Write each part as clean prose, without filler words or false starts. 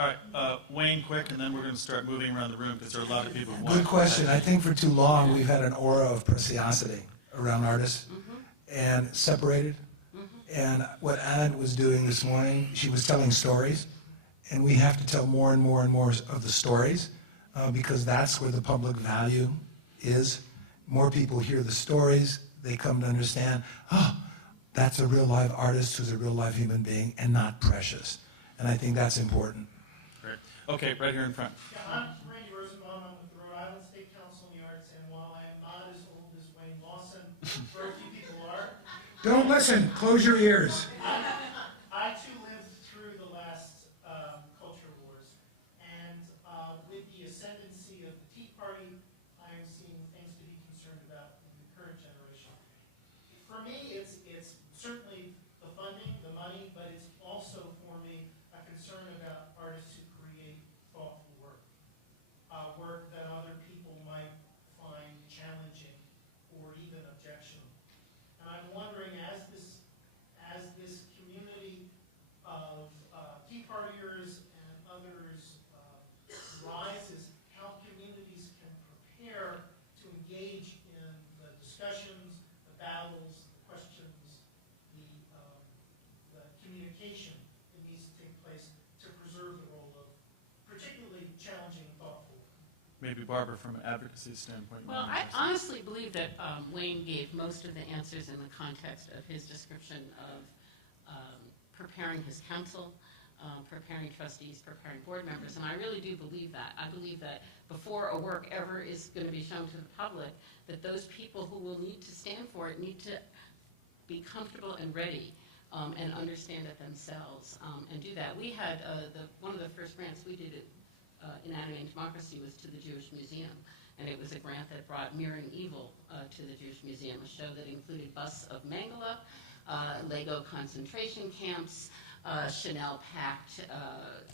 All right, Wayne, quick, and then we're going to start moving around the room because there are a lot of people who want Good question. I think for too long we've had an aura of preciosity around artists and separated. And what Anna was doing this morning, she was telling stories, and we have to tell more and more and more of the stories because that's where the public value is. More people hear the stories, they come to understand, oh, that's a real live artist who's a real live human being and not precious. And I think that's important. Great. Okay, right here in front. Yeah, I'm Randy Rosenbaum. I'm with the Rhode Island State Council on the Arts, and while I am not as old as Wayne Lawson, very few people are. Don't listen. Close your ears. I too lived through the last culture wars, and with the ascendancy of the Tea Party, I am seeing things to be concerned about in the current generation. For me, it's certainly the funding, the money, but it's also for me a concern about artists who create thoughtful work, work that other people might find challenging or even objectionable. And I'm wondering, as this community of Tea Partiers and others rises, how communities can prepare to engage in the discussions, the battles, the questions, the communication that needs to take place to preserve the role of particularly challenging and thoughtful work. Maybe Barbara, from an advocacy standpoint. Well, I honestly believe that Wayne gave most of the answers in the context of his description of preparing his council, preparing trustees, preparing board members, and I really do believe that. I believe that before a work ever is going to be shown to the public, that those people who will need to stand for it need to be comfortable and ready and understand it themselves and do that. We had one of the first grants we did in Animating Democracy was to the Jewish Museum, and it was a grant that brought Mirroring Evil to the Jewish Museum, a show that included busts of Mengele, Lego concentration camps, Chanel-packed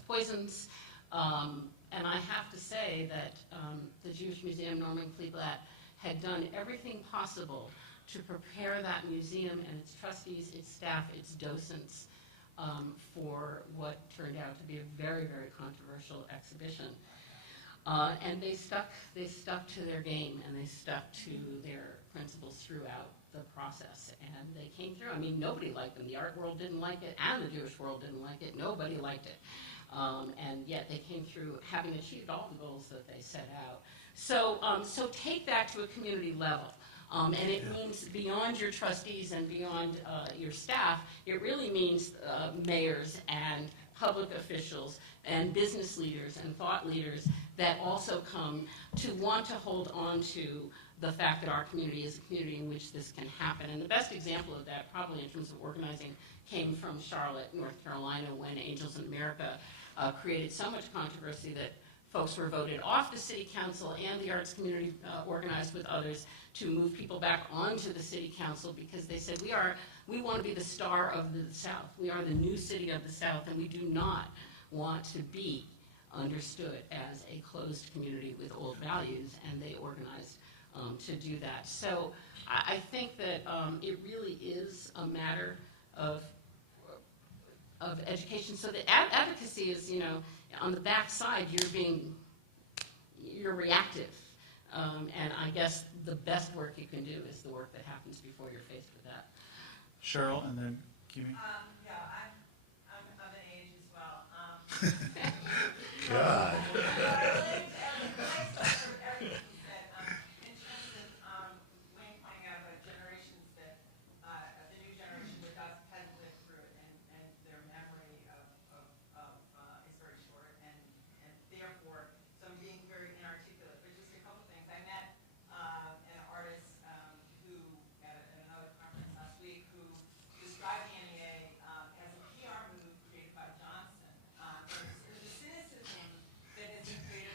poisons, and I have to say that the Jewish Museum, Norman Kleeblatt, had done everything possible to prepare that museum and its trustees, its staff, its docents for what turned out to be a very, very controversial exhibition. And they stuck to their game, and they stuck to their principles throughout the process. And they came through. I mean, nobody liked them. The art world didn't like it, and the Jewish world didn't like it. Nobody liked it. And yet they came through having achieved all the goals that they set out. So take that to a community level. And it means beyond your trustees and beyond your staff, it really means mayors and public officials and business leaders and thought leaders that also come to want to hold on to the fact that our community is a community in which this can happen. And the best example of that, probably in terms of organizing, came from Charlotte, North Carolina, when Angels in America created so much controversy that folks were voted off the city council, and the arts community organized with others to move people back onto the city council because they said, we want to be the star of the South. We are the new city of the South, and we do not want to be understood as a closed community with old values, and they organized to do that. So I think that it really is a matter of education. So the advocacy is, on the back side, you're reactive. And I guess the best work you can do is the work that happens before you're faced with that. Cheryl, and then Kimi. Yeah, I'm of an age as well. God. Everything you said, in terms of Wayne pointing out about generations that the new generation that hasn't lived through it, and their memory is very short, and therefore some being very inarticulate. But just a couple things. I met an artist who at another conference last week who described the NEA as a PR move created by Johnson. There's a cynicism that has been created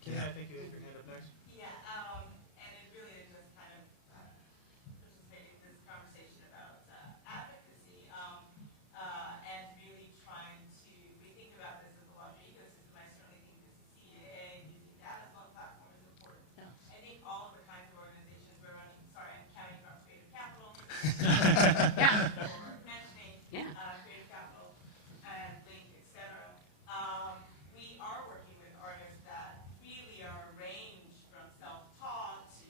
Kim, I think you had your hand up next. Yeah, and it really is just kind of participating in this conversation about advocacy, and really trying to, we think about this as a larger ecosystem. I certainly think this CAA, using that as one platform is important. Yeah. I think all of the kinds of organizations we're running, sorry, I'm counting from Creative Capital, Yeah. or mentioning Yeah. Creative Capital and Link, et cetera. We are working with artists that really are ranged from self-taught to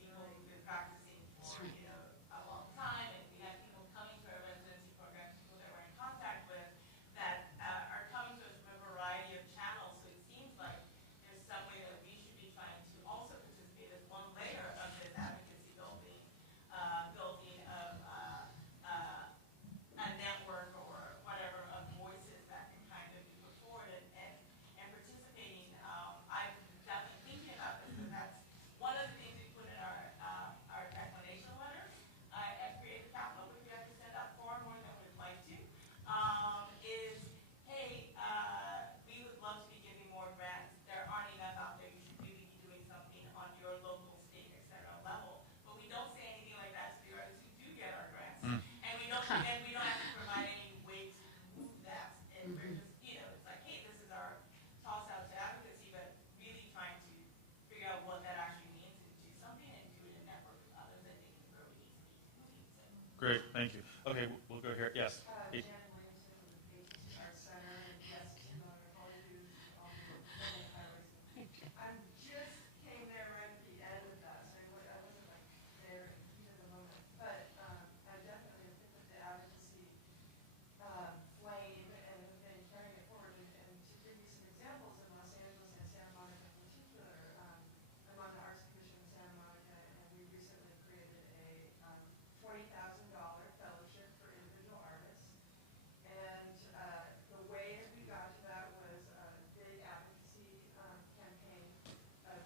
people who've been practicing for a long time, and we have people coming to our residency program, people that we're in contact with that are coming to us from a variety of channels. So it seems like there's some way that we should be trying to also participate as one layer of this advocacy building of a network or whatever of voices that can kind of be put forward and participating. I'm definitely thinking about this because that's one of the things we put in our explanation letter at Creative Capital, which we have to send out far more than we'd like to, is, hey, we would love to be giving more grants. There aren't enough out there. You should really be doing something on your local, state, et cetera, level. But we don't say anything like that to the artists who do get our grants. And we don't have to provide any way to move that. And we're just, it's like, hey, this is our toss out to advocacy, but really trying to figure out what that actually means and do something and do it in network with others. I think is where we need to be moving to. Great, thank you. Okay, we'll go here. Yes. Jen Williamson with the Patriots Arts Center, and yes, Tim Hall, who's on the I just came there right at the end of that, so I wasn't like there in the heat of the moment, but I definitely think that the advocacy flame and have been carrying it forward. And to give you some examples, in Los Angeles and Santa Monica in particular, I'm on the Arts Commission in Santa Monica, and we recently created a $20,000 fellowship for individual artists. And the way that we got to that was a big advocacy campaign of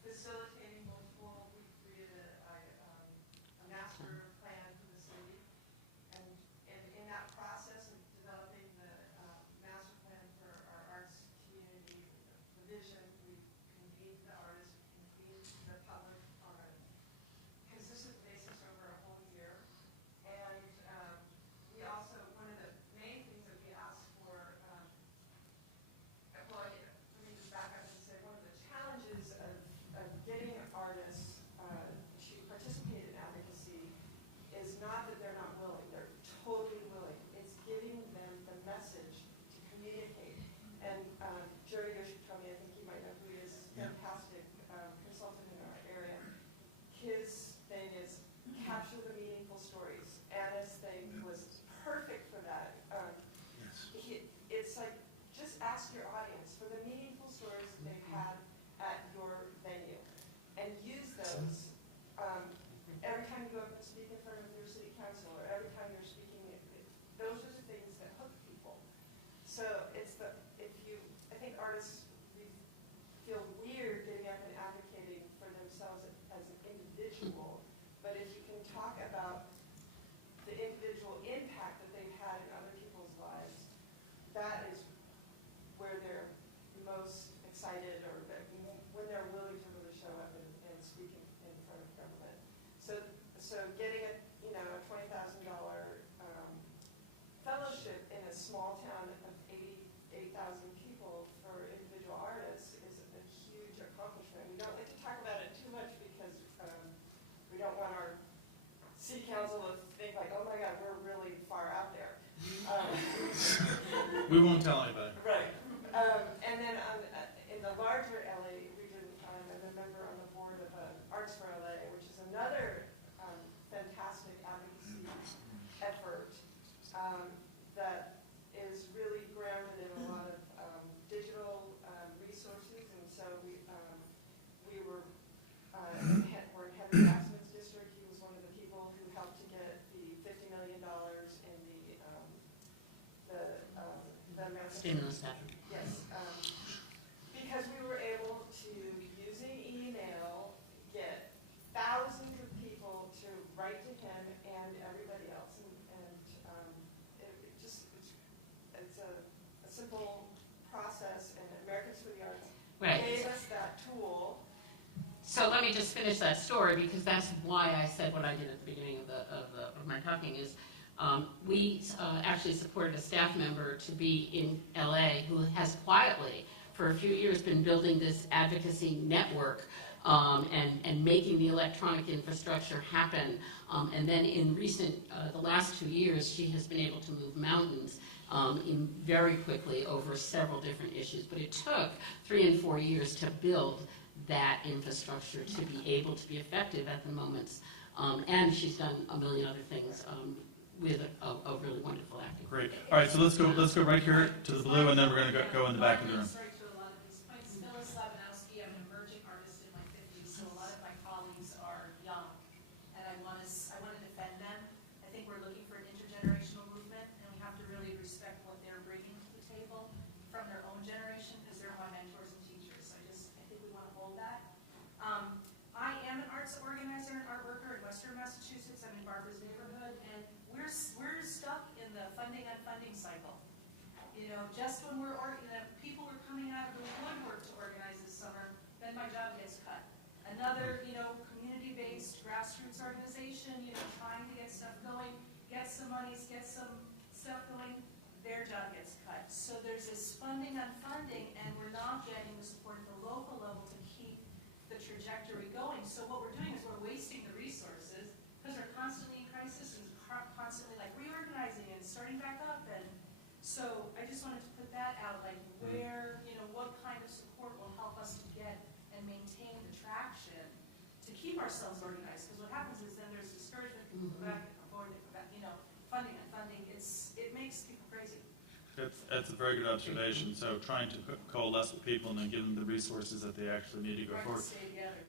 facilitating multiple. We created a master plan for the city, and in that process of developing the master plan for our arts community, the vision, we convened the artists, convened the public on a consistent basis over a whole year. And we also, one of the main things that we asked for, well, let me just back up and say one of the challenges of getting artists to participate in advocacy is not that they're not willing, they're totally willing. It's giving them the message to communicate. And Jerry Yoshitomi, I think you might know who he is, fantastic consultant in our area. His thing is capture the meaningful stories. Anna's thing was perfect for that. It's like, just ask your audience for the meaningful stories that they've had at your venue, and use those every time you go up and speak in front of your city council, or every time you're speaking. Those are the things that hook people. So I think artists feel weird getting up and advocating for themselves as an individual, but if you can talk about the individual impact that they've had in other people's lives, that is where they're most excited, or when they're willing to really show up and speak in front of government. So getting a $20,000 fellowship in a small town of 88,000 people for individual artists is a huge accomplishment. We don't like to talk about it too much because we don't want our city council to think like, oh my God, we're really far out there. We won't tell anybody. Right. And then in the larger LA region, I'm a member on the board of Arts for LA, which is another fantastic advocacy effort that is really grounded in a lot of digital resources. And so we're in Henry Jackson's district. He was one of the people who helped to get the $50 million in the Stimulus package. Yes, because we were able to, using email, get thousands of people to write to him and everybody else, and it's a simple process. And Americans for the Arts Right. So let me just finish that story, because that's why I said what I did at the beginning of my talking is, we actually supported a staff member to be in LA who has quietly, for a few years, been building this advocacy network and making the electronic infrastructure happen. And then in the last 2 years, she has been able to move mountains very quickly over several different issues. But it took 3 and 4 years to build that infrastructure to be able to be effective at the moments. And she's done a million other things with a really wonderful acting. Great. All right, so let's go right here to the blue, and then we're going to go in the back of the room. Sorry to a lot of these points. Phyllis Labanowski, I'm an emerging artist in my 50s, so a lot of my colleagues are young, and I want to defend them. I think we're looking for an intergenerational movement, and we have to really respect what they're bringing to the table from their own generation, because they're my mentors and teachers. So I think we want to hold that. I am an arts organizer and art worker in Western Massachusetts. I'm in Barbara's neighborhood, and we're stuck in the funding and funding cycle. You know, just when people were coming out of the woodwork to organize this summer, then my job gets cut. Another, community-based grassroots organization, trying to get stuff going, get some monies, get some stuff going, their job gets cut. So there's this funding on funding, and we're not getting the support at the local level to keep the trajectory going. So what we're doing is we're wasting the resources, because we're constantly in crisis and constantly reorganizing and starting back up. And so I just wanted to put that out, where, what kind of support will help us to get and maintain the traction to keep ourselves organized. Because what happens is then there's discouragement, people go back and come forward, they go back, funding and funding. It makes people crazy. That's a very good observation. So trying to coalesce with people and then give them the resources that they actually need to go Trying to forward. stay together.